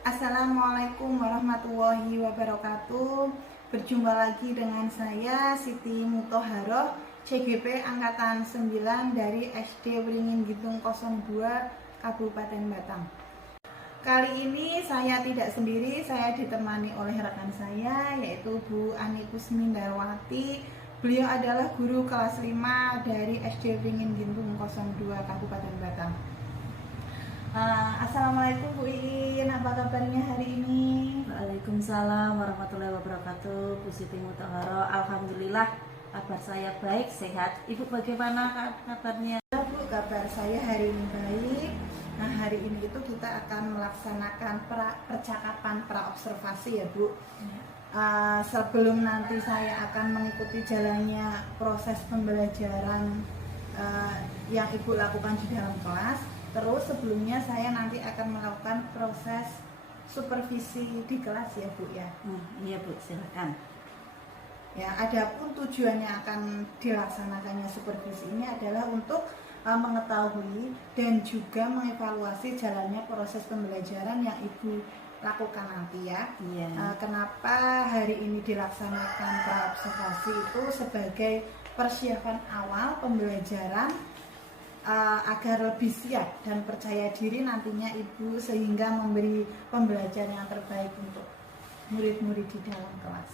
Assalamualaikum warahmatullahi wabarakatuh. Berjumpa lagi dengan saya Siti Muthoharoh, CGP Angkatan 9 dari SD Wringin Gitung 02 Kabupaten Batang. Kali ini saya tidak sendiri, saya ditemani oleh rekan saya yaitu Bu Ani Kusmindarwati. Beliau adalah guru kelas 5 dari SD Wringin Gitung 02 Kabupaten Batang. Assalamualaikum Bu Iin, apa kabarnya hari ini? Waalaikumsalam warahmatullahi wabarakatuh. Bu Siti Muthoharoh, alhamdulillah kabar saya baik, sehat. Ibu bagaimana kabarnya? Bu, kabar saya hari ini baik. Nah, hari ini itu kita akan melaksanakan percakapan praobservasi ya Bu. Sebelum nanti saya akan mengikuti jalannya proses pembelajaran yang Ibu lakukan di dalam kelas. Terus sebelumnya saya nanti akan melakukan proses supervisi di kelas ya Bu ya. Iya Bu, silakan. Ya, adapun tujuannya akan dilaksanakannya supervisi ini adalah untuk mengetahui dan juga mengevaluasi jalannya proses pembelajaran yang Ibu lakukan nanti ya. Iya. Kenapa hari ini dilaksanakan praobservasi itu sebagai persiapan awal pembelajaran agar lebih siap dan percaya diri nantinya Ibu sehingga memberi pembelajaran yang terbaik untuk murid-murid di dalam kelas.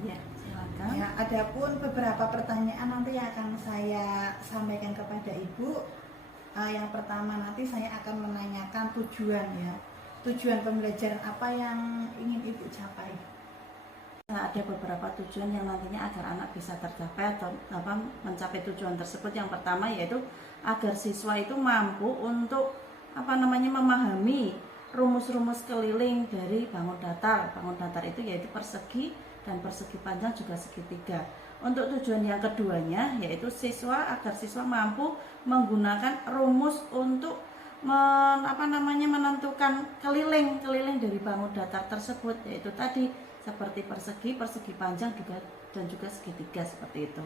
Iya, silakan. Ya, adapun beberapa pertanyaan nanti yang akan saya sampaikan kepada Ibu. Yang pertama nanti saya akan menanyakan tujuan ya. Tujuan pembelajaran apa yang ingin Ibu capai? Ada beberapa tujuan yang nantinya agar anak bisa tercapai atau mencapai tujuan tersebut. Yang pertama yaitu agar siswa itu mampu untuk memahami rumus-rumus keliling dari bangun datar. Bangun datar itu yaitu persegi dan persegi panjang juga segitiga. Untuk tujuan yang keduanya yaitu agar siswa mampu menggunakan rumus untuk menentukan keliling dari bangun datar tersebut, yaitu tadi seperti persegi panjang dan juga segitiga seperti itu.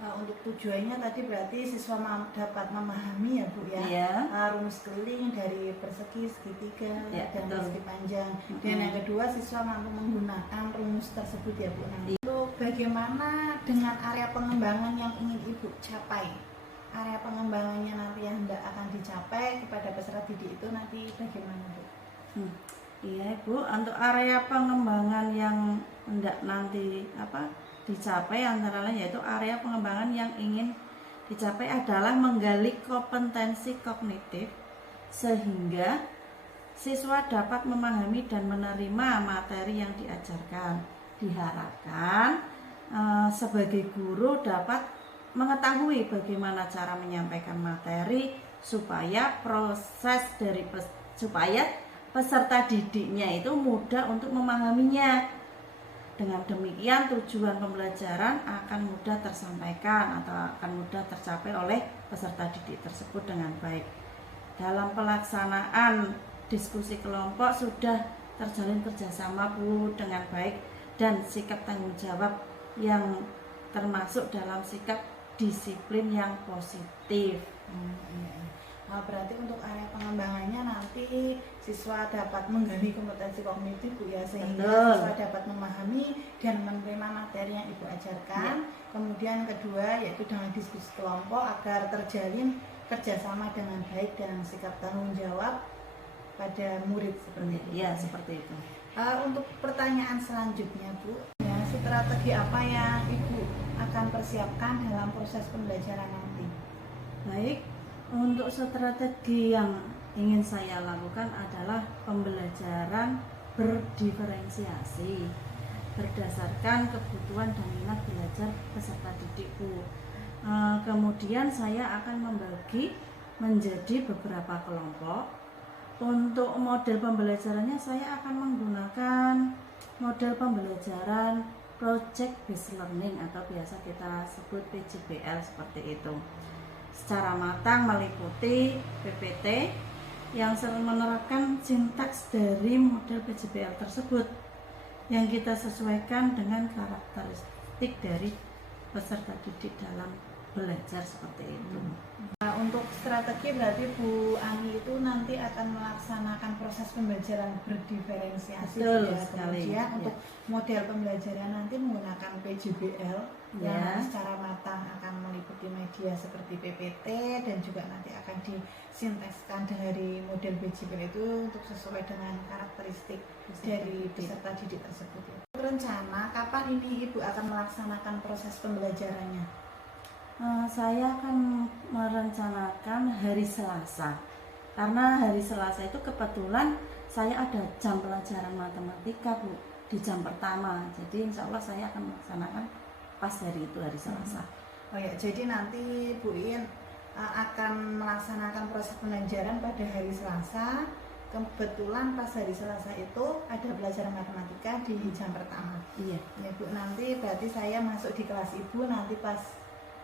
Untuk tujuannya tadi berarti siswa dapat memahami ya Bu ya, iya. Rumus keliling dari persegi, segitiga ya, dan betul. persegi panjang. Dan yang kedua siswa mampu menggunakan rumus tersebut ya Bu. Lalu bagaimana dengan area pengembangan yang ingin Ibu capai? Area pengembangannya nanti yang hendak akan dicapai kepada peserta didik itu nanti bagaimana Bu? Iya Bu, untuk area pengembangan yang hendak nanti dicapai antara lain yaitu area pengembangan yang ingin dicapai adalah menggali kompetensi kognitif sehingga siswa dapat memahami dan menerima materi yang diajarkan. Diharapkan sebagai guru dapat mengetahui bagaimana cara menyampaikan materi supaya peserta didiknya itu mudah untuk memahaminya. Dengan demikian tujuan pembelajaran akan mudah tersampaikan atau akan mudah tercapai oleh peserta didik tersebut dengan baik. Dalam pelaksanaan diskusi kelompok sudah terjalin kerjasama Bu dengan baik dan sikap tanggung jawab yang termasuk dalam sikap disiplin yang positif. Berarti untuk area pengembangannya nanti siswa dapat menggali kompetensi kognitif Bu ya, sehingga siswa dapat memahami dan menerima materi yang Ibu ajarkan. Kemudian kedua yaitu dengan diskusi kelompok agar terjalin kerjasama dengan baik dan sikap tanggung jawab pada murid seperti itu. Ya, seperti itu. Untuk pertanyaan selanjutnya Bu, ya, strategi apa yang Ibu akan persiapkan dalam proses pembelajaran nanti? Baik. Untuk strategi yang ingin saya lakukan adalah pembelajaran berdiferensiasi berdasarkan kebutuhan dan minat belajar peserta didikku. Kemudian saya akan membagi menjadi beberapa kelompok. Untuk model pembelajarannya saya akan menggunakan model pembelajaran Project Based Learning atau biasa kita sebut PJBL seperti itu. Secara matang meliputi PPT yang sering menerapkan sintaks dari model PJBL tersebut yang kita sesuaikan dengan karakteristik dari peserta didik dalam belajar seperti itu. Nah, untuk strategi berarti Bu Ani itu nanti akan melaksanakan proses pembelajaran berdiferensiasi Betul ya. sekali. Kemudian Ya. untuk model pembelajaran nanti menggunakan PJBL Ya. yang secara matang akan meliputi media seperti PPT dan juga nanti akan disintekskan dari model PJBL itu untuk sesuai dengan karakteristik dari peserta didik tersebut. Rencana kapan ini Ibu akan melaksanakan proses pembelajarannya? Saya akan merencanakan hari Selasa, karena hari Selasa itu kebetulan saya ada jam pelajaran matematika Bu, di jam pertama. Jadi insya Allah saya akan melaksanakan pas hari itu, hari Selasa. Oh ya, jadi nanti Bu In akan melaksanakan proses pembelajaran pada hari Selasa. Kebetulan pas hari Selasa itu ada pelajaran matematika di jam pertama. Iya. Ya Bu, nanti berarti saya masuk di kelas Ibu nanti pas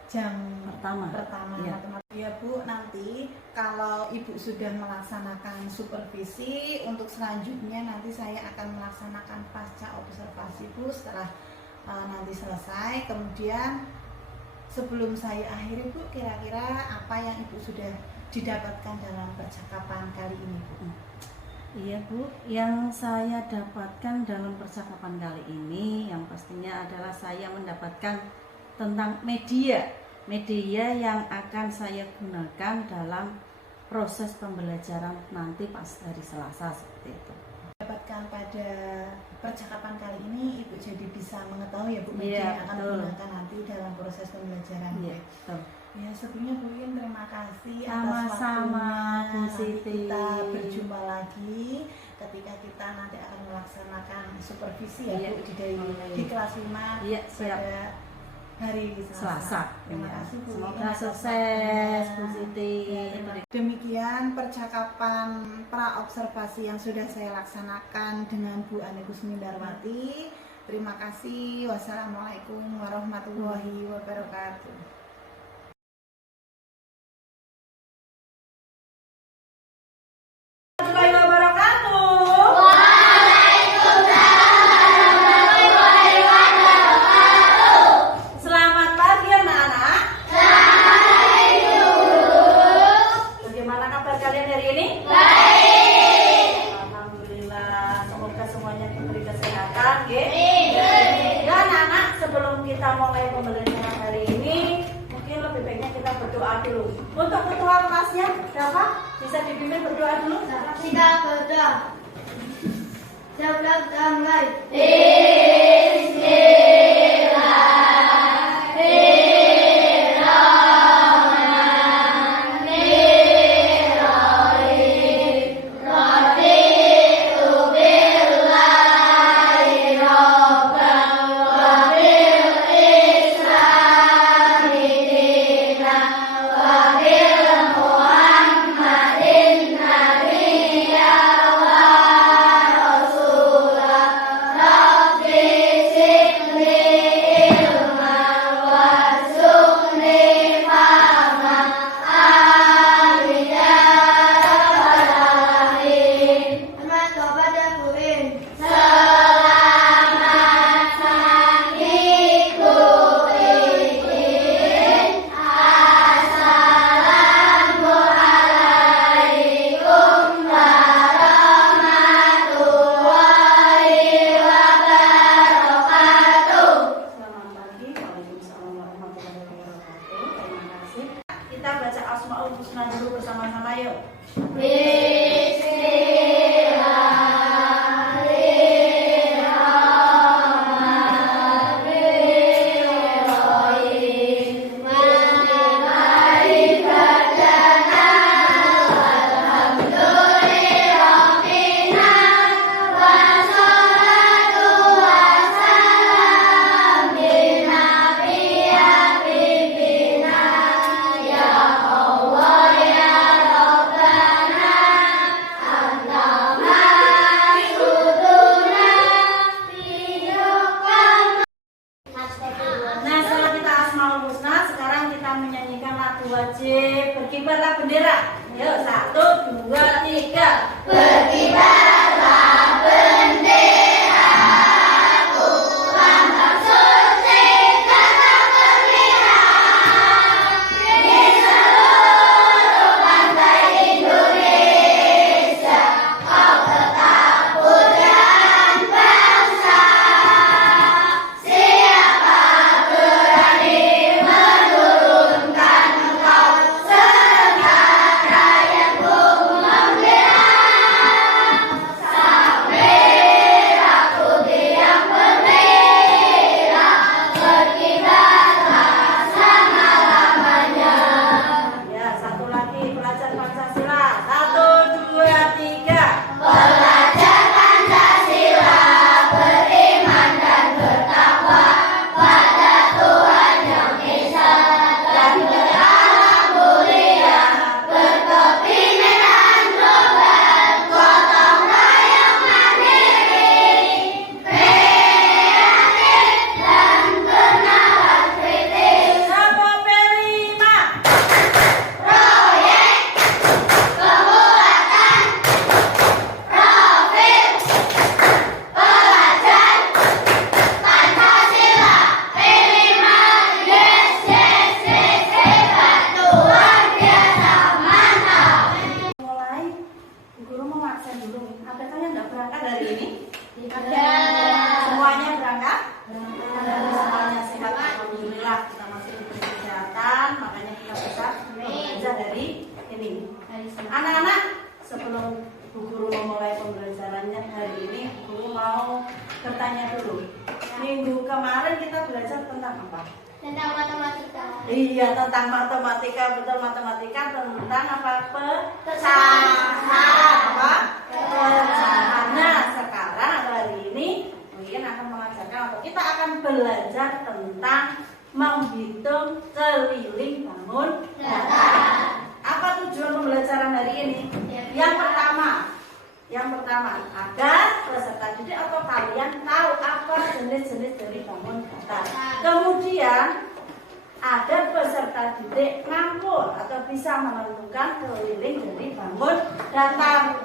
jam pertama Iya. matematika. Ya Bu, nanti kalau Ibu sudah melaksanakan supervisi, untuk selanjutnya nanti saya akan melaksanakan pasca observasi Bu setelah nanti selesai. Kemudian sebelum saya akhiri Bu, kira-kira apa yang Ibu sudah didapatkan dalam percakapan kali ini Bu? Iya Bu, yang saya dapatkan dalam percakapan kali ini yang pastinya adalah saya mendapatkan tentang media yang akan saya gunakan dalam proses pembelajaran nanti pas hari Selasa seperti itu. Dapatkan pada percakapan kali ini Ibu jadi bisa mengetahui ya Bu media Iya, yang akan betul. digunakan nanti dalam proses pembelajaran. Iya, betul. Ya, sebelumnya Bu In terima kasih Sama-sama, atas Bu waktunya. Nanti Siti. kita berjumpa lagi ketika kita nanti akan melaksanakan supervisi ya Iya. Bu di kelas 5 Iya, siap. pada hari Selasa. Terima Iya. kasih Bu In Semoga atas sukses Bu waktunya. Siti. Ya, demikian percakapan pra observasi yang sudah saya laksanakan dengan Bu Ani Kusmindarwati. Terima kasih. Wassalamualaikum warahmatullahi wabarakatuh. Selamat pagi anak-anak. Bagaimana kabar kalian hari ini? Baik. Alhamdulillah. Semoga semuanya diberi kesehatan, ya anak-anak. Sebelum kita mulai pembelajaran hari ini, mungkin lebih baiknya kita berdoa dulu. Untuk ketua kelasnya, siapa? Bisa dipimpin berdoa dulu? Kita berdoa. Sebelum damai. Selamat kepada Bu In. Selamat pagi. Waalaikumsalam warahmatullahi wabarakatuh. Terima kasih. Kita baca Asmaul Husna dulu bersama-sama yuk. Nah, setelah kita Asmaul Husna, sekarang kita menyanyikan lagu wajib Berkibarlah Bendera. Yuk, 1, 2, 3. Anak-anak, sebelum Bu Guru memulai pembelajarannya hari ini, Bu Guru mau bertanya dulu. Minggu kemarin kita belajar tentang apa? Tentang matematika. Iya, tentang matematika, betul matematika tentang apa? Pecahan, apa? Pecahan. Nah, sekarang hari ini mungkin akan mengajarkan atau kita akan belajar tentang menghitung keliling bangun datar. Apa tujuan pembelajaran hari ini? Yang pertama, agar peserta didik atau kalian tahu apa jenis-jenis dari bangun datar. Kemudian agar peserta didik mampu atau bisa menentukan keliling dari bangun datar.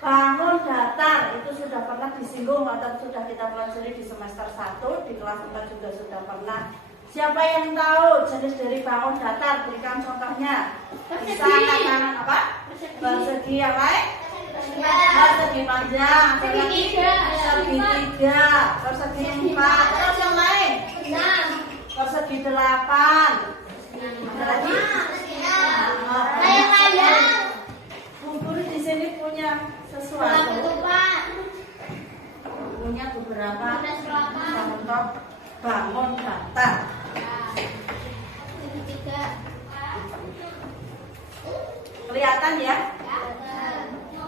Bangun datar itu sudah pernah disinggung atau sudah kita pelajari di semester 1, di kelas 4 juga sudah pernah. Siapa yang tahu jenis dari bangun datar? Berikan contohnya. Bisa kanan apa? Persegi yang lain? Persegi panjang. Segitiga. Persegi 4. Terus yang lain? Persegi 8. Ada lagi? Bu Guru di sini punya sesuatu. Punya beberapa contoh bangun datar. Kelihatan ya?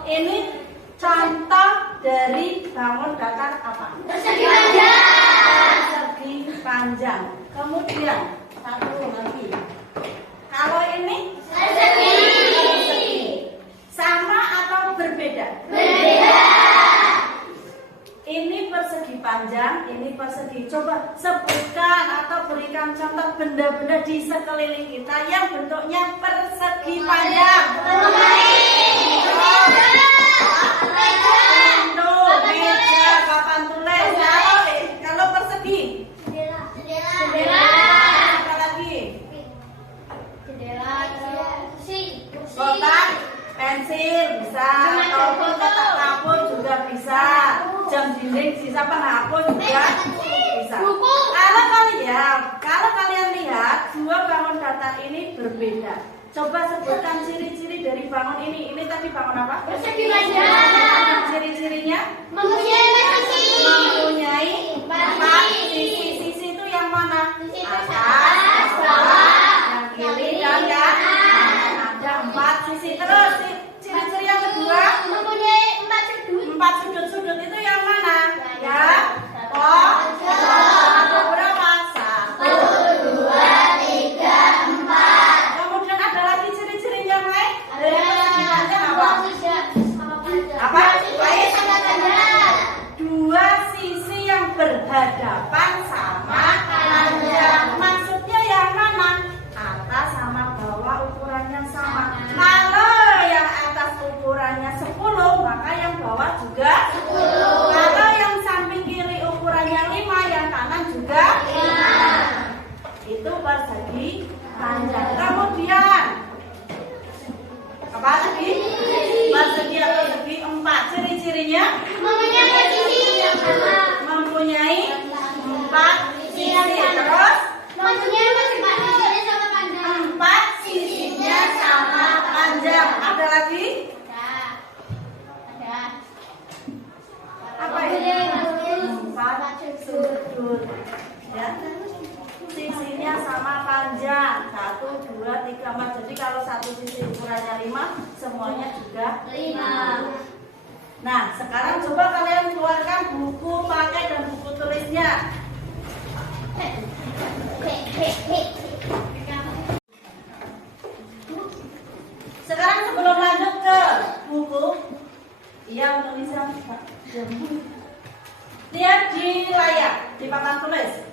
Ini contoh dari bangun datar apa? Persegi panjang. Persegi panjang. Kemudian satu lagi. Kalau ini Persegi. sama atau berbeda? Berbeda. Ini persegi panjang, ini persegi. Coba sebutkan atau berikan contoh benda-benda di sekeliling kita yang bentuknya persegi panjang. Meja, papan tulis. Kalau persegi, apa lagi? Kotak, pensil bisa, ataupun kotak kapur juga bisa. Jam dinding sisa penghapus juga bisa. Kalau kalian lihat dua bangun datar ini berbeda. Coba sebutkan ciri-ciri dari bangun ini. Ini tadi bangun apa? Persegi panjang. Ciri-cirinya Mempunyai empat sisi. Sisi itu yang mana? Sisi Atas, bawah, yang kiri dan kanan. Ada 4 sisi. Terus ciri-ciri yang kedua, mempunyai 4 sudut. 4 sudut-sudut itu yang mana? Ya, ada berapa? 1, 2, 3, 4. Kemudian ada lagi ciri-ciri yang lain dari persegi panjang apa? Apa? Lain? Dua sisi yang berhadapan sama panjang. Maksudnya yang mana? Atas sama bawah ukurannya sama. Kalau yang atas ukurannya 10, maka yang bawah juga 10. Kalau yang samping kiri ukurannya 5, yang kanan juga 5. Itu persegi panjang. Kemudian apa lagi? Persegi atau segi 4. Ciri-cirinya mempunyai 4 sisi. Terus 4 sisinya sama panjang. Ada lagi? Apa ini? 4 sudut. Ya. Sisinya sama panjang. 1, 2, 3, 4. Jadi kalau satu sisi ukurannya 5, semuanya juga 5. Nah, sekarang coba kalian keluarkan buku pakai dan buku tulisnya. Sekarang sebelum lanjut ke buku, yang tulisan lihat di layar, di papan tulis.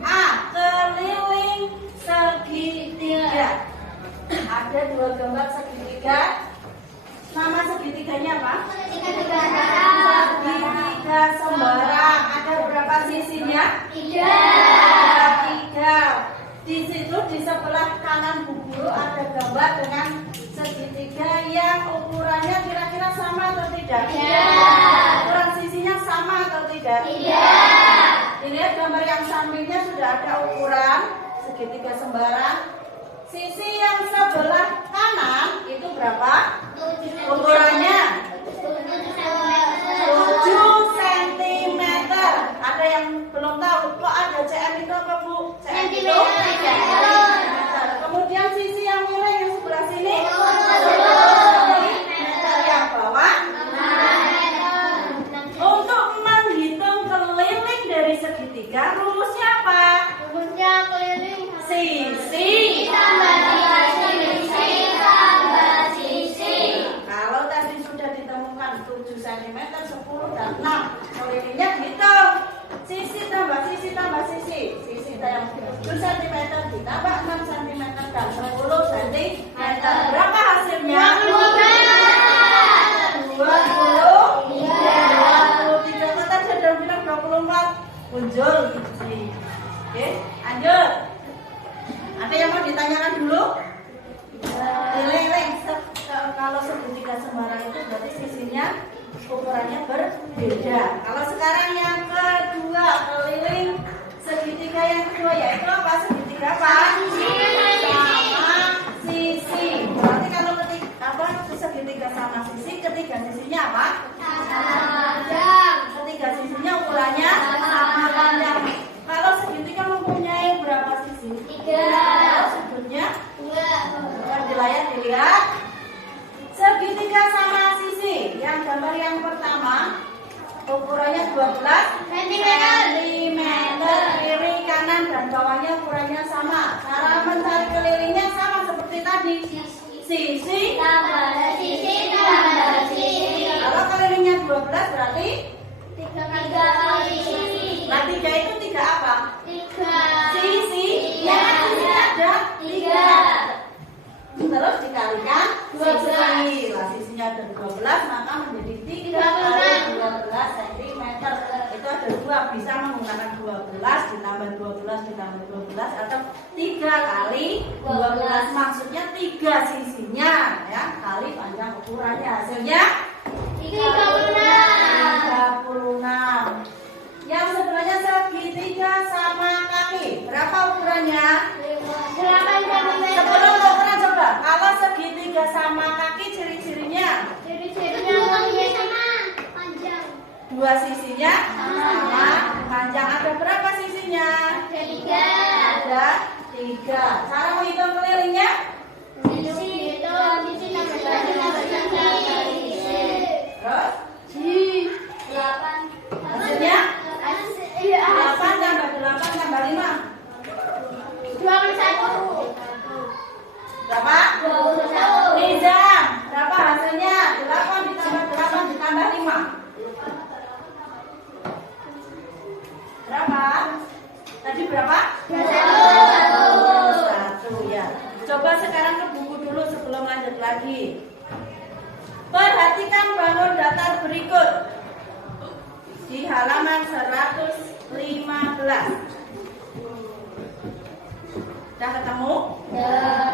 A. Keliling segitiga. Ada 2 gambar segitiga. Nama segitiganya apa? Segitiga sembarang. Ada berapa sisinya? 3. Di situ di sebelah kanan Bu Guru ada gambar dengan segitiga yang ukurannya kira-kira sama atau tidak? Ukuran sisinya sama atau tidak? Dilihat gambar yang sampingnya sudah ada ukuran segitiga. segitiga sembarang. Sisi yang sebelah kanan itu berapa? Ukurannya 7 cm. Ada yang belum tahu kok ada cm itu apa Bu? Cm itu centimeter. Kemudian sisi yang miring yang sebelah sini 10 cm. Yang bawah untuk menghitung keliling dari segitiga rumusnya apa? Sisi kalau tadi sudah ditemukan 7 cm, 10 dan 6 kelilingnya hitung sisi tambah sisi tambah sisi. Sisi yang 7 cm ditambah 6 cm dan 10 cm. Berapa hasilnya? 23. Kata sudah bilang 24. Muncul oke, lanjut. Ada yang mau ditanyakan dulu? Leng-leng, kalau segitiga sembarang itu berarti sisinya ukurannya berbeda. Kalau sekarang yang kedua, keliling segitiga yang kedua yaitu apa? Segitiga apa? Sama sisi. Berarti kalau segitiga sama sisi, ketiga sisinya apa? Ketiga sisinya ukurannya sama panjang. Kalau segitiga mempunyai berapa sisi? 3. Sudutnya di layar dilihat. Segitiga sama sisi. Yang gambar yang pertama ukurannya 12 cm. Kiri kanan dan bawahnya ukurannya sama. Cara mencari kelilingnya sama seperti tadi. Sisi tambah sisi. kalau kelilingnya 12 berarti 3 kali sisi. nah 3 itu 3 apa? 3 Sisi yang ada 3. Terus dikalikan 12. Lah sisinya ada 12 maka menjadi 3 kali 12 cm. Itu ada 2, bisa menggunakan 12 ditambah 12 ditambah 12 atau 3 kali 12. Maksudnya 3 sisinya ya kali panjang ukurannya. Hasilnya 36. Yang sebelahnya segitiga sama kaki. Berapa ukurannya? 8 cm. Sebelum ukuran coba. Kalau segitiga sama kaki ciri-cirinya Ciri-cirinya sama panjang. 2 sisinya sama panjang. Ada berapa sisinya? 3. Ada 3. Cara menghitung kelilingnya? Sisi tambah sisi. Terus 8. hasilnya 8 tambah 8 tambah 5 21. berapa? 21. Nizam, berapa hasilnya? 8 ditambah 8 ditambah 5 berapa? Tadi berapa? 1 ya. Coba sekarang ke buku dulu sebelum lanjut lagi. Perhatikan bangun datar berikut di halaman 115. Sudah ketemu?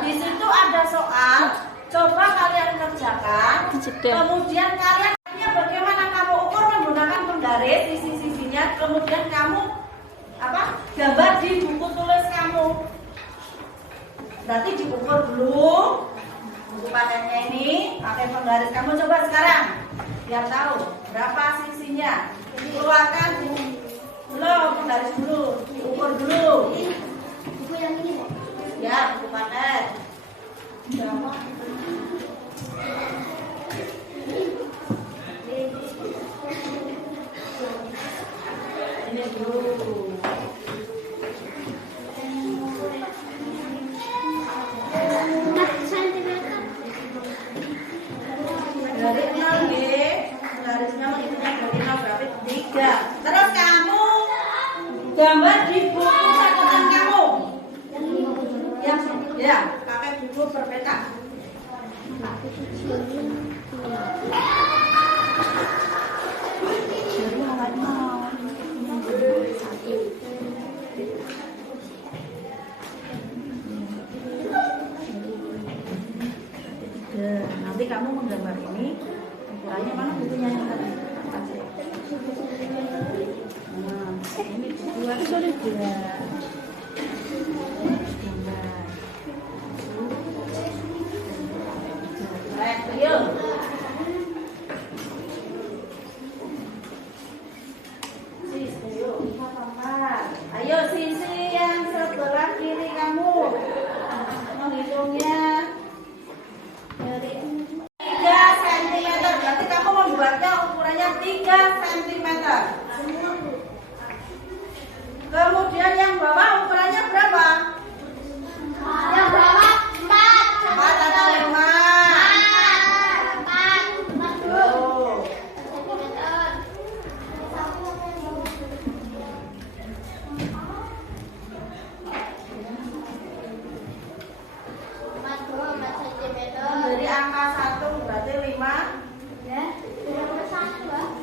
Di situ ada soal. Coba kalian kerjakan. Kemudian kalian bagaimana kamu ukur menggunakan penggaris sisi-sisinya. Kemudian kamu gambar di buku tulis kamu. Berarti diukur dulu buku patennya ini pakai penggaris. Kamu coba sekarang biar tahu berapa sisinya. Keluarkan belum penggaris dulu, diukur dulu. Buku yang ini, Bu. Ya, buku paten. Berapa? Ini dulu. Dari 0 G, garisnya menghitungnya dari 0 berarti 3. Terus kamu gambar di buku catatan kamu. Yang ya, pakai buku berpeta. Nanti kamu menggambar ini ukurannya mana bukunya yang tadi? Nah, ini buku 2. Kemudian yang bawah ukurannya berapa? Yang bawah 4. 4 atau 5? Tuh. Dari angka 1 berarti 5. Ya, nomor 1 ah.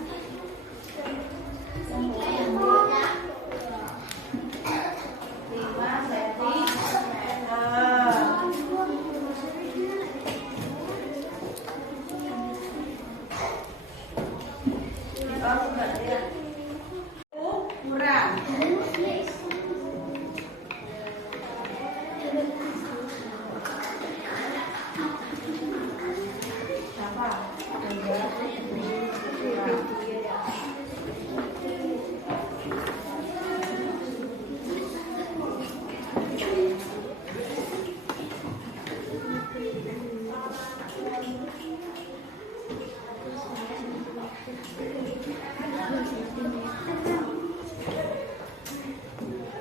5 sentimeter. Oh, enggak ya. Ukuran. Apa?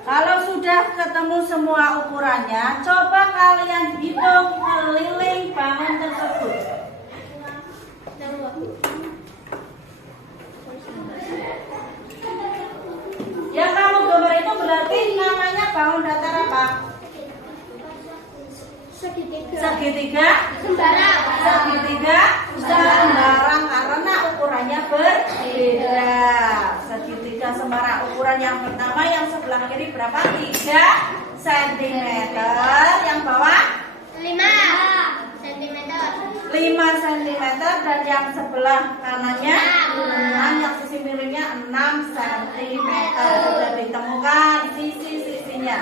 Kalau sudah ketemu semua ukurannya, coba kalian hitung keliling bangun tersebut. Yang kamu gambar itu berarti namanya bangun datar apa? Segitiga? Sembarang. Segitiga sembarang karena ukurannya berbeda. Segitiga sembarang ukuran yang pertama yang sebelah kiri berapa? 3 cm. Yang bawah 5 cm. 5 cm dan yang sebelah kanannya 6, yang sisi miringnya 6 cm. Sudah ditemukan sisi-sisinya.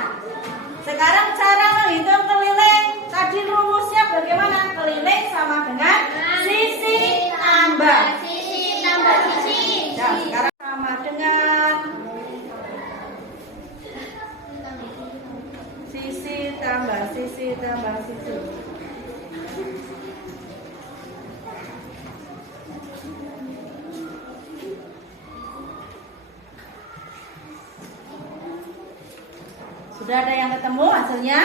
Sekarang cara menghitung keliling. Tadi rumusnya bagaimana? Keliling sama dengan sisi tambah. Sisi tambah sisi. Nah, sekarang sama dengan sisi tambah sisi tambah sisi. Sudah ada yang ketemu hasilnya?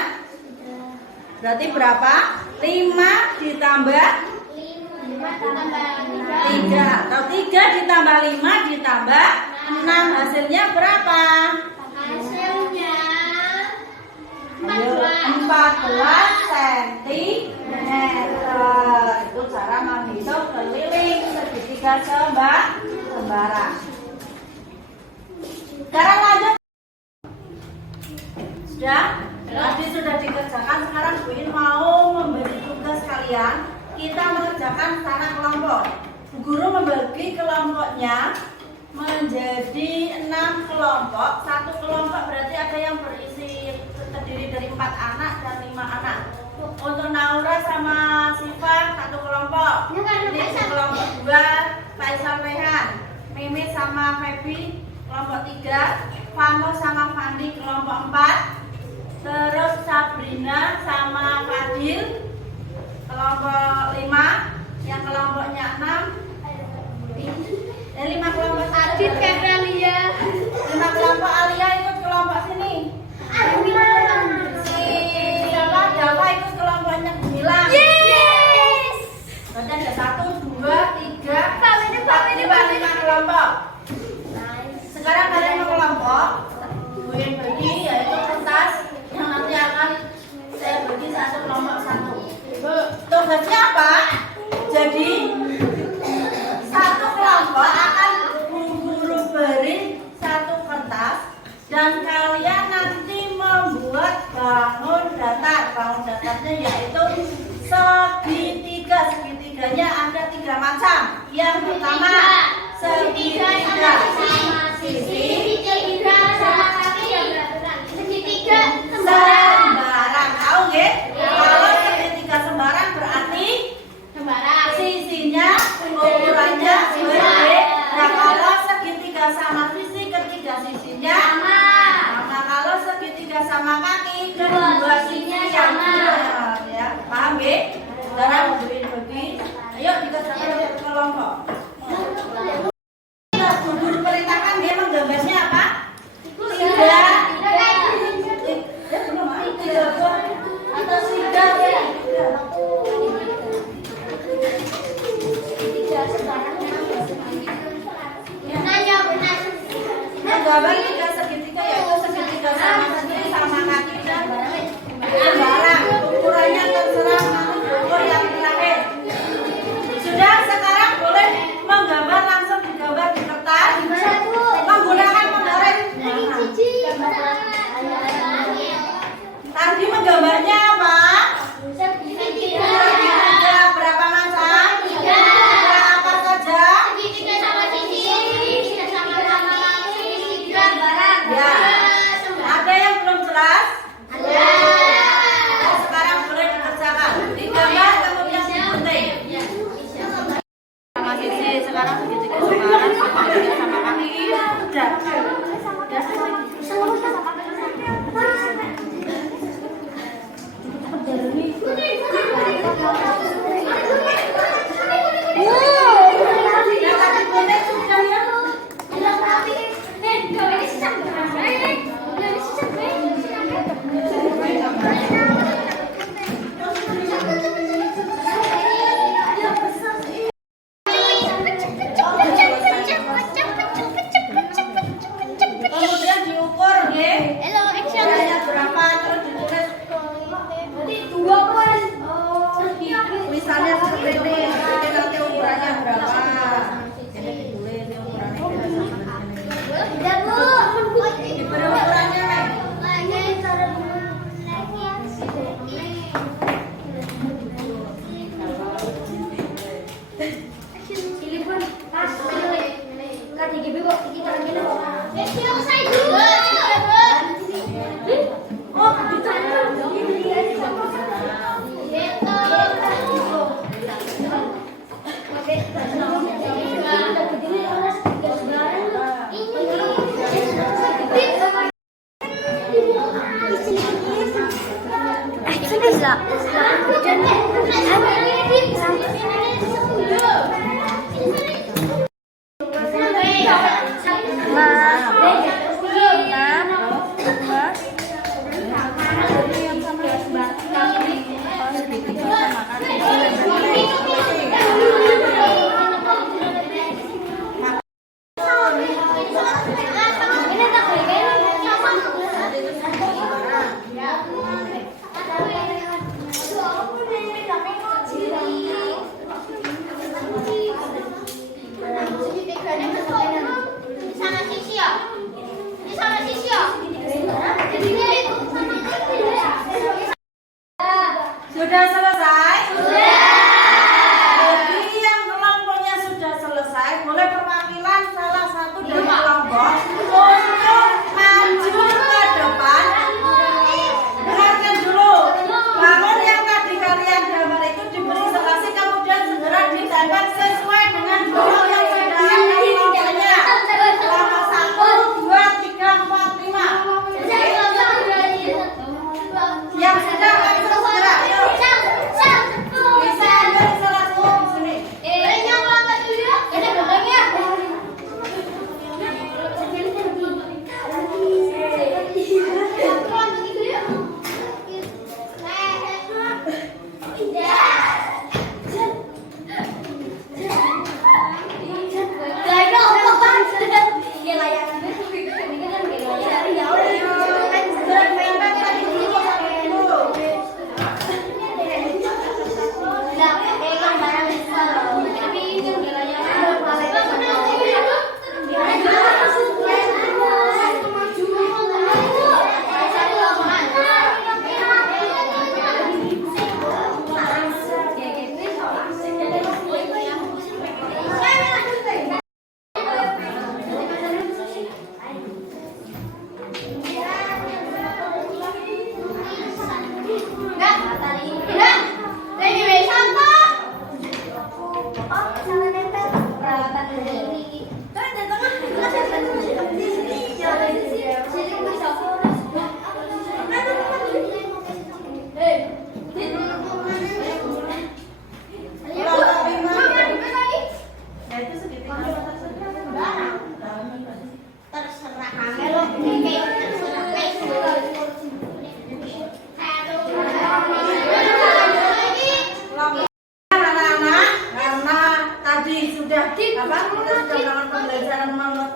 Berarti berapa? 5 ditambah 5 tambah 3 atau 3 ditambah 5 ditambah 6, hasilnya berapa? Hasilnya 14 cm. Itu cara menghitung keliling segitiga sembarang. Sekarang lanjut. Sudah? Tadi sudah dikerjakan. Sekarang Bu In mau memberi tugas kalian. Kita mengerjakan secara kelompok. Bu Guru membagi kelompoknya menjadi 6 kelompok. Satu kelompok berarti ada yang terdiri dari 4 anak dan 5 anak. Untuk Naura sama Siva satu kelompok. Ini kelompok 2 Faisal Rehan, Mimi sama Feby kelompok 3, Vano sama Fandi kelompok 4. Terus Sabrina sama Fadil kelompok 5, yang kelompoknya 6. 5 kelompok Adit kakak Lia. 5 kelompok. Alia ikut kelompok sini. Si siapa? Dava ikut kelompoknya Gemilang. Yes. Berarti ada 1, 2, 3, 4, 5 kelompok. Sekarang kalian mengelompok. Bu In bagi yaitu kertas yang nanti akan saya bagi satu kelompok satu. Tugasnya apa? Jadi satu kelompok akan Bu Guru beri satu kertas dan kalian nanti membuat bangun datar. Bangun datarnya yaitu segitiga. Segitiganya ada 3 macam. Yang pertama segitiga sama sisi, Segitiga sama kaki yang beraturan. Segitiga sembarang. sembarang. Tahu nggih? Kalau segitiga sembarang berarti Sembarang. sisinya ukurannya berbeda. Nah, kalau segitiga sama sisi, ketiga sisinya Sama. Nah, kalau segitiga sama kaki, kedua sisinya sama. Ya, paham nggih? Sekarang bagi. Ayo dikerjakan ke kelompok. Nah, Bu Guru perintahkan dia menggambarnya apa? 3 Sudah selesai? Sudah. Jadi yang kelompoknya sudah selesai, boleh perwakilan salah satu dari kelompok untuk maju ke depan. Dengarkan dulu. Bangun yang tadi kalian gambar itu diberi spasi, kemudian segera ditembak sesuai dengan guru yang sudah ada kelompoknya. Kelompok 1, 2, 3, 4, 5. Yang sudah langsung segera. Yuk. Bisa ambil salah satu di sini.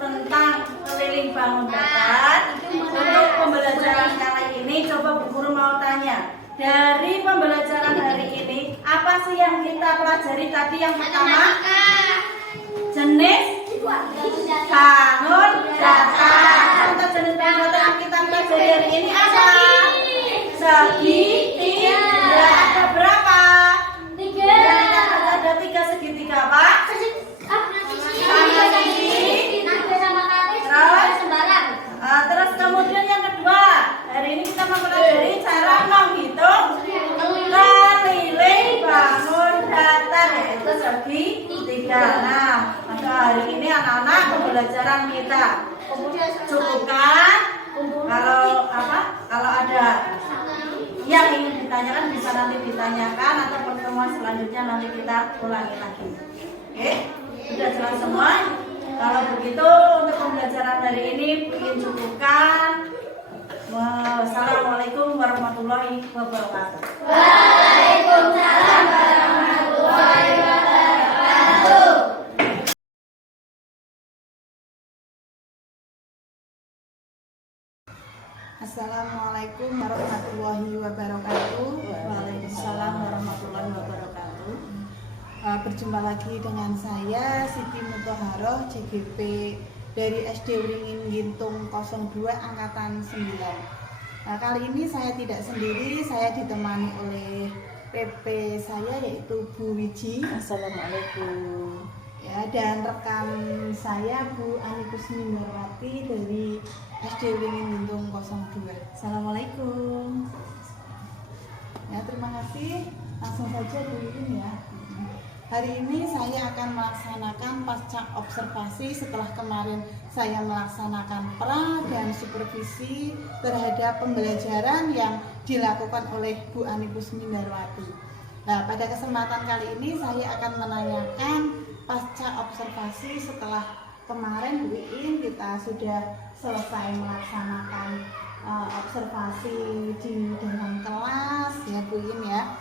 Tentang keliling bangun datar. Untuk pembelajaran kali ini, coba Bu Guru mau tanya, dari pembelajaran hari ini apa sih yang kita pelajari tadi? Yang pertama, jenis bangun datar. Untuk jenis bangun datar yang kita pelajari hari ini apa? Segitiga. Ada berapa? 3. Ada 3 segitiga apa? Terus kemudian yang kedua, hari ini kita mempelajari cara menghitung keliling bangun datar, yaitu segitiga. Nah, maka hari ini anak-anak pembelajaran kita cukupkan. Kalau ada yang ingin ditanyakan bisa nanti ditanyakan, atau pertemuan selanjutnya nanti kita ulangi lagi. Oke, sudah jelas semua? Kalau begitu untuk pembelajaran hari ini ingin cukupkan. Wassalamualaikum warahmatullahi wabarakatuh. Waalaikumsalam warahmatullahi wabarakatuh. Assalamualaikum warahmatullahi wabarakatuh. Waalaikumsalam warahmatullahi wabarakatuh. Berjumpa lagi dengan saya Siti Muthoharoh, CGP dari SD Wringin Gintung 02 Angkatan 9. Kali ini saya tidak sendiri, saya ditemani oleh PP saya yaitu Bu Wiji. Assalamualaikum. Ya, dan rekan saya Bu Ani Kusni Nurwati dari SD Wringin Gintung 02. Assalamualaikum. Ya, terima kasih. Langsung saja Bu Wiji ya. Hari ini saya akan melaksanakan pasca observasi setelah kemarin saya melaksanakan pra dan supervisi terhadap pembelajaran yang dilakukan oleh Bu Ani Kusmi Darwati. Nah, pada kesempatan kali ini saya akan menanyakan pasca observasi setelah kemarin Bu Iin kita sudah selesai melaksanakan observasi di dalam kelas ya Bu Iin ya.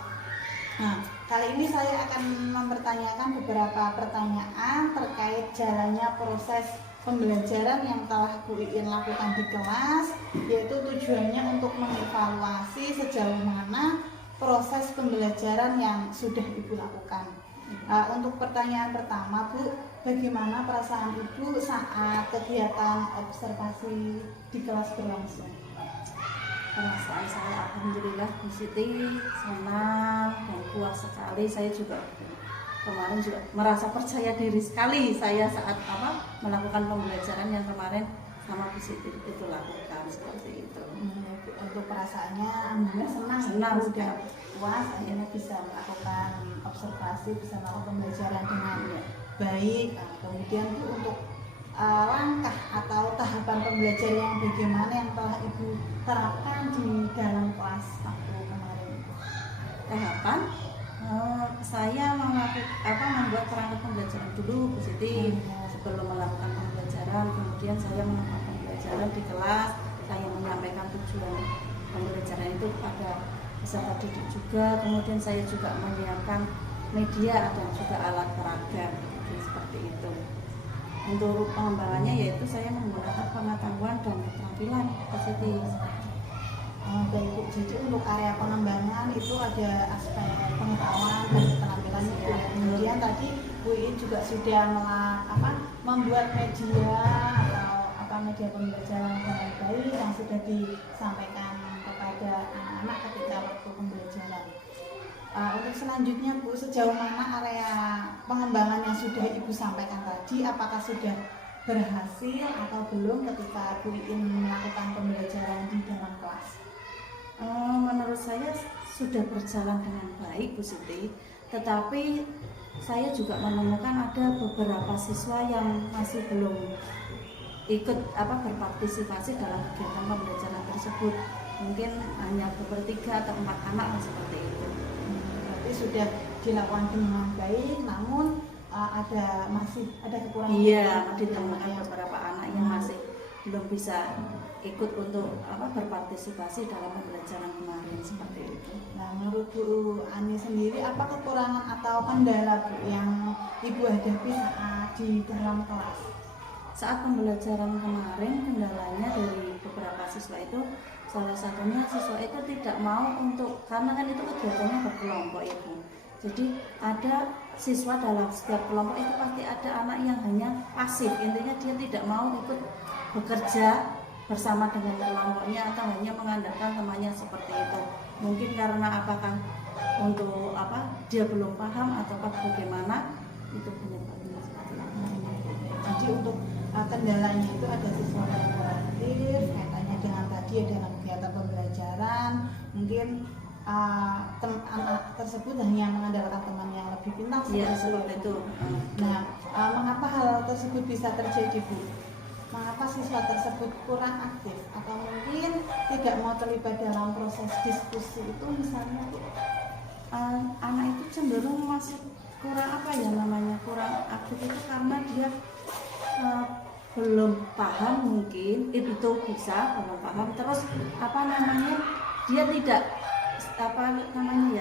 Nah, kali ini saya akan mempertanyakan beberapa pertanyaan terkait jalannya proses pembelajaran yang telah Bu Iin lakukan di kelas, yaitu tujuannya untuk mengevaluasi sejauh mana proses pembelajaran yang sudah Ibu lakukan. Untuk pertanyaan pertama Bu, bagaimana perasaan Ibu saat kegiatan observasi di kelas berlangsung? Perasaan saya alhamdulillah positif, senang dan puas sekali. Saya juga kemarin juga merasa percaya diri sekali saya saat melakukan pembelajaran yang kemarin sama positif itu lakukan seperti itu. Untuk perasaannya alhamdulillah senang sudah puas akhirnya bisa melakukan observasi, bisa melakukan pembelajaran dengan baik. Kemudian itu untuk langkah atau tahapan pembelajaran yang bagaimana yang telah Ibu terapkan di dalam kelas waktu kemarin? Tahapan saya membuat kerangka pembelajaran dulu positif sebelum melakukan pembelajaran. Kemudian saya melakukan pembelajaran di kelas, saya menyampaikan tujuan pembelajaran itu kepada peserta didik juga. Kemudian saya juga menyiapkan media dan juga alat peraga seperti itu. Untuk pengembangannya yaitu saya menggunakan pengetahuan dan keterampilan positif. Baik Bu, jadi untuk area pengembangan itu ada aspek pengetahuan dan keterampilan itu ya. Kemudian tadi Bu Iin juga sudah membuat media atau media pembelajaran dengan baik yang sudah disampaikan kepada anak-anak ketika waktu pembelajaran. Untuk selanjutnya Bu, sejauh mana area pengembangan yang sudah Ibu sampaikan tadi, apakah sudah berhasil atau belum ketika Bu Iin melakukan pembelajaran di dalam kelas? Menurut saya sudah berjalan dengan baik Bu Siti, tetapi saya juga menemukan ada beberapa siswa yang masih belum ikut berpartisipasi dalam kegiatan pembelajaran tersebut. Mungkin hanya sepertiga atau 4 anak seperti itu. Berarti sudah dilakukan dengan baik, namun masih ada kekurangan. Iya, ditemukan beberapa anak yang masih belum bisa ikut untuk berpartisipasi dalam pembelajaran kemarin seperti itu. Nah, menurut Bu Ani sendiri, apa kekurangan atau kendala Bu yang Ibu hadapi saat di dalam kelas? Saat pembelajaran kemarin, kendalanya dari beberapa siswa itu, salah satunya siswa itu tidak mau untuk, karena kan itu kegiatannya berkelompok Ibu. Jadi ada siswa dalam setiap kelompok itu pasti ada anak yang hanya pasif, intinya dia tidak mau ikut bekerja bersama dengan kelompoknya atau hanya mengandalkan temannya seperti itu. Mungkin karena apakah untuk dia belum paham atau bagaimana, itu penyebabnya seperti itu. Jadi untuk kendalanya itu ada siswa yang kooperatif, kaitannya dengan tadi dalam kegiatan pembelajaran, mungkin anak tersebut hanya mengandalkan teman yang lebih pintar seperti itu. Nah, mengapa hal tersebut bisa terjadi Bu? Mengapa siswa tersebut kurang aktif atau mungkin tidak mau terlibat dalam proses diskusi itu misalnya Bu? Anak itu cenderung masih kurang kurang aktif itu karena dia belum paham, mungkin itu bisa belum paham, terus dia tidak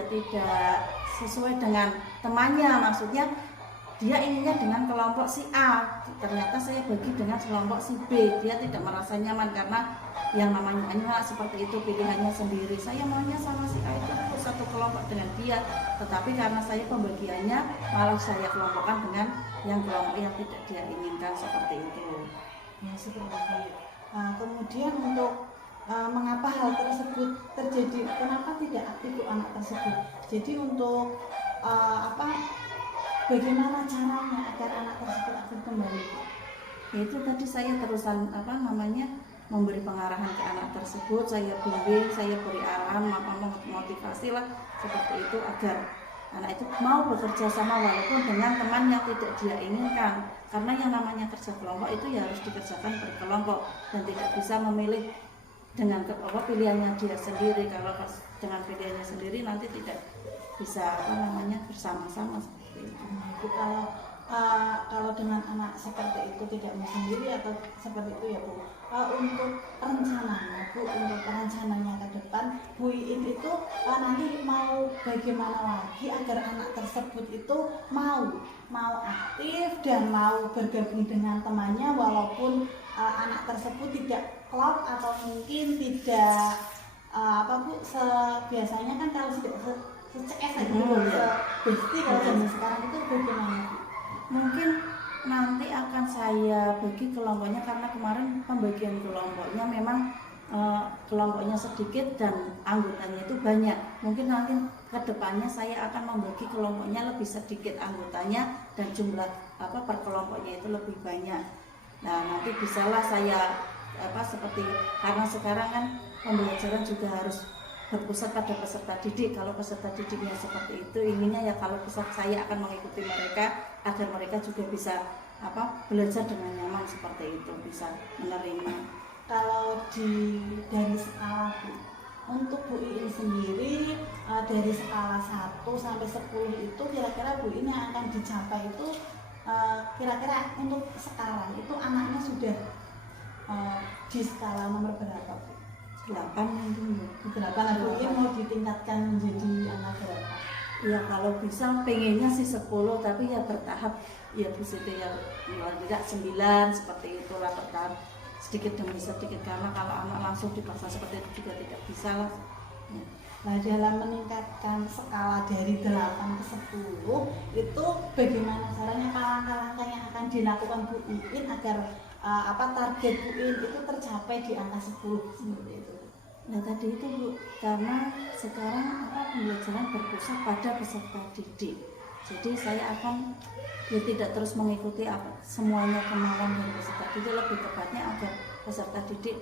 tidak sesuai dengan temannya, maksudnya dia inginnya dengan kelompok si A, ternyata saya bagi dengan kelompok si B, dia tidak merasa nyaman karena yang namanya anak seperti itu pilihannya sendiri. Saya maunya sama si A itu satu kelompok dengan dia, tetapi karena saya pembagiannya malah saya kelompokkan dengan yang kelompok yang tidak dia inginkan seperti itu. Ya seperti itu. Kemudian untuk mengapa hal tersebut terjadi, kenapa tidak aktif anak tersebut? Jadi untuk bagaimana caranya agar anak tersebut aktif kembali? Itu tadi saya terusan memberi pengarahan ke anak tersebut, saya bimbing, saya beri arahan, motivasi lah seperti itu agar anak itu mau bekerja sama walaupun dengan teman yang tidak dia inginkan, karena yang namanya kerja kelompok itu ya harus dikerjakan berkelompok dan tidak bisa memilih dengan pilihannya dia sendiri. Kalau dengan pilihannya sendiri nanti tidak bisa bersama-sama seperti itu. Itu kalau dengan anak seperti itu tidak mau sendiri atau seperti itu ya Bu. Untuk rencananya Bu, untuk rencananya ke depan Bu Iin itu nanti mau bagaimana lagi agar anak tersebut itu mau aktif dan mau bergabung dengan temannya walaupun anak tersebut tidak klop atau mungkin tidak biasanya kan kalau sudah se-CS gitu, se-besti kalau zaman sekarang itu bagaimana Bu? Mungkin nanti akan saya bagi kelompoknya, karena kemarin pembagian kelompoknya memang kelompoknya sedikit dan anggotanya itu banyak. Mungkin nanti kedepannya saya akan membagi kelompoknya lebih sedikit anggotanya dan jumlah per kelompoknya itu lebih banyak. Nah nanti bisalah saya seperti, karena sekarang kan pembelajaran juga harus berpusat pada peserta didik. Kalau peserta didiknya seperti itu, inginnya ya kalau saya akan mengikuti mereka agar mereka juga bisa belajar dengan nyaman seperti itu, bisa menerima. Kalau dari skala Bu, untuk Bu Iin sendiri dari skala 1 sampai 10 itu kira-kira Bu Iin yang akan dicapai itu kira-kira untuk sekarang itu anaknya sudah di skala nomor berapa Bu? 8 mungkin ya. 8 Bu Iin mau ditingkatkan menjadi anak berapa? Ya kalau bisa pengennya sih 10, tapi ya bertahap ya Bu Siti, ya tidak 9 seperti itulah, bertahap sedikit demi sedikit, karena kalau anak langsung dipaksa seperti itu juga tidak bisa lah ya. Nah dalam meningkatkan skala dari 8 ke 10 itu bagaimana caranya, langkah-langkah yang akan dilakukan Bu Iin agar target Bu Iin itu tercapai di angka 10 seperti itu? Nah tadi itu Bu, karena sekarang pembelajaran berpusat pada peserta didik, jadi saya akan tidak terus mengikuti semuanya kemauan dari peserta didik, lebih tepatnya agar peserta didik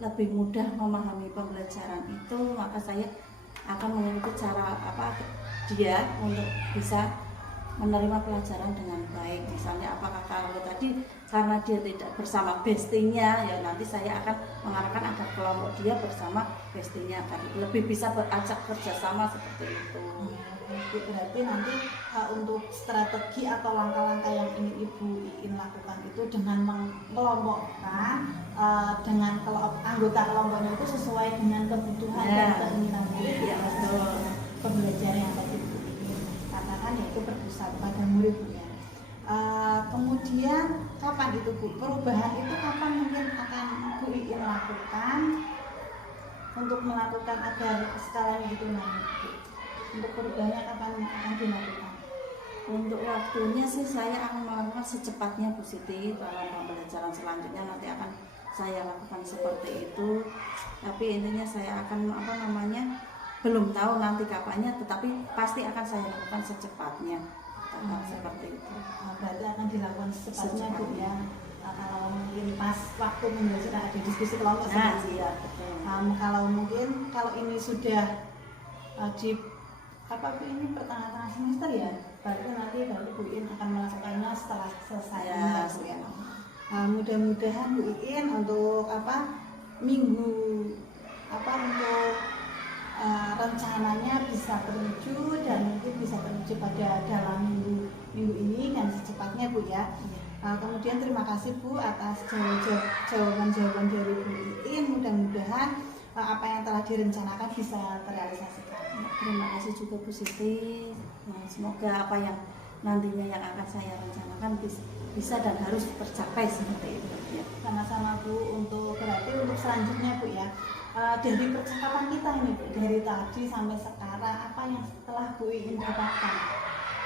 lebih mudah memahami pembelajaran itu, maka saya akan mengikuti cara dia untuk bisa menerima pelajaran dengan baik. Misalnya apakah kalau tadi karena dia tidak bersama bestinya, ya nanti saya akan mengarahkan agar kelompok dia bersama bestinya agar lebih bisa berajak kerjasama seperti itu. Berarti nanti untuk strategi atau langkah-langkah yang ingin Ibu Iin lakukan itu dengan mengelompokkan dengan anggota kelompoknya itu sesuai dengan kebutuhan dan keinginan murid ya, pembelajaran yang tadi Bu Iin katakan, yaitu berpusat pada murid ya. Kemudian kapan itu Bu, perubahan itu kapan mungkin akan Bu Iin lakukan untuk melakukan agar skalanya itu naik Bu? Untuk perubahannya kapan akan dilakukan? Untuk waktunya sih saya akan melakukan secepatnya Bu Siti. Dalam pembelajaran selanjutnya nanti akan saya lakukan seperti itu. Tapi intinya saya akan belum tahu nanti kapannya, tetapi pasti akan saya lakukan secepatnya. Seperti itu. Berarti akan dilakukan secepatnya Bu ya. Kalau mungkin pas waktu pembelajaran ada diskusi kelompok iya, betul. Kalau ini sudah ini pertengahan semester ya, berarti nanti Bu Iin akan melakukannya setelah selesai ya, Bu ya. Mudah-mudahan Bu Iin untuk minggu untuk rencananya bisa terwujud dan mungkin bisa terwujud pada dalam minggu ini dan secepatnya Bu ya. Kemudian terima kasih Bu atas jawaban-jawaban dari Bu Iin. Mudah-mudahan apa yang telah direncanakan bisa terrealisasikan. Terima kasih juga Bu Siti. Semoga apa yang nantinya yang akan saya rencanakan bisa dan harus tercapai seperti itu ya. Sama-sama Bu. Berarti untuk selanjutnya Bu ya, dari percakapan kita ini Bu, dari tadi sampai sekarang apa yang telah Bu Iin dapatkan?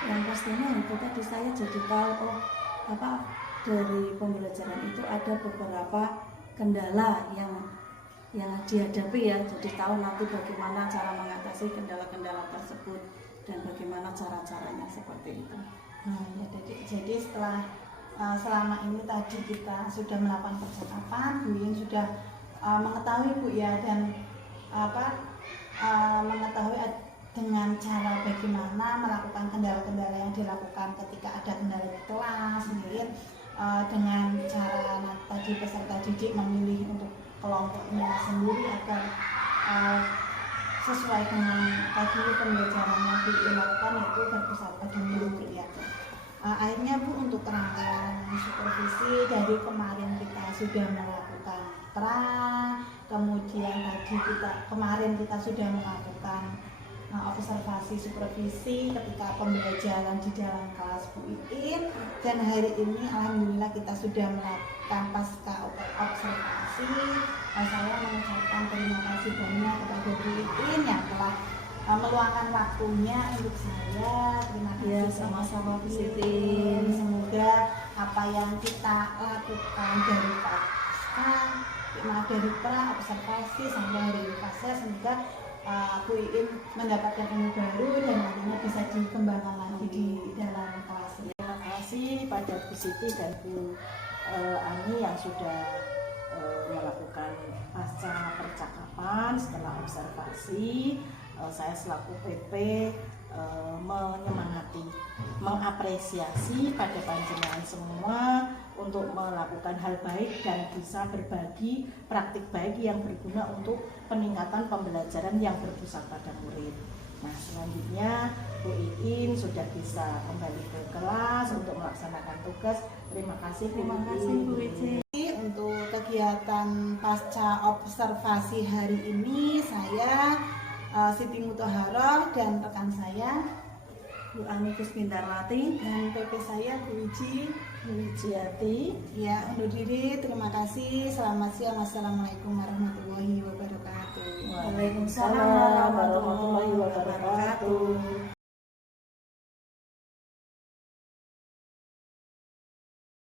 Yang pastinya itu tadi saya jadi tahu dari pembelajaran itu ada beberapa kendala yang dihadapi ya, jadi tahu nanti bagaimana cara mengatasi kendala-kendala tersebut dan bagaimana cara-caranya seperti itu. Jadi setelah selama ini tadi kita sudah melakukan percakapan, Bu Iin sudah mengetahui Bu ya, dan mengetahui dengan cara bagaimana melakukan kendala-kendala yang dilakukan ketika ada kendala di kelas, mungkin dengan cara tadi peserta didik memilih untuk kelompoknya sendiri agar sesuai dengan tadi pembelajaran yang dilakukan, yaitu berpusat pada murid ya. Akhirnya Bu, untuk rangkaian supervisi dari kemarin kita sudah melakukan kemudian tadi kemarin kita sudah melakukan observasi supervisi ketika pembelajaran di dalam kelas Bu Iin, dan hari ini alhamdulillah kita sudah melakukan pasca observasi. Saya mengucapkan terima kasih banyak kepada Bu Iin yang telah meluangkan waktunya untuk saya. Terima kasih Ya, sama-sama Bu Siti. Semoga apa yang kita lakukan dari observasi sampai hari fase, semoga Bu Iin mendapatkan ilmu baru dan nantinya bisa dikembangkan lagi di dalam kelas. Terima kasih pada Bu Siti dan Bu Ani yang sudah melakukan pasca percakapan setelah observasi. Saya selaku PP menyemangati, mengapresiasi pada panjenengan semua untuk melakukan hal baik dan bisa berbagi praktik baik yang berguna untuk peningkatan pembelajaran yang berpusat pada murid. Nah, selanjutnya Bu Iin sudah bisa kembali ke kelas untuk melaksanakan tugas. Terima kasih Bu. Terima kasih Bu Iin. Untuk kegiatan pasca observasi hari ini, saya Siti Mutahharoh dan rekan saya Bu Ani Kusbindarwati dan PP saya Bu Wijiati. Ya, undur diri. Terima kasih. Selamat siang. Wassalamualaikum warahmatullahi wabarakatuh. Waalaikumsalam warahmatullahi wabarakatuh.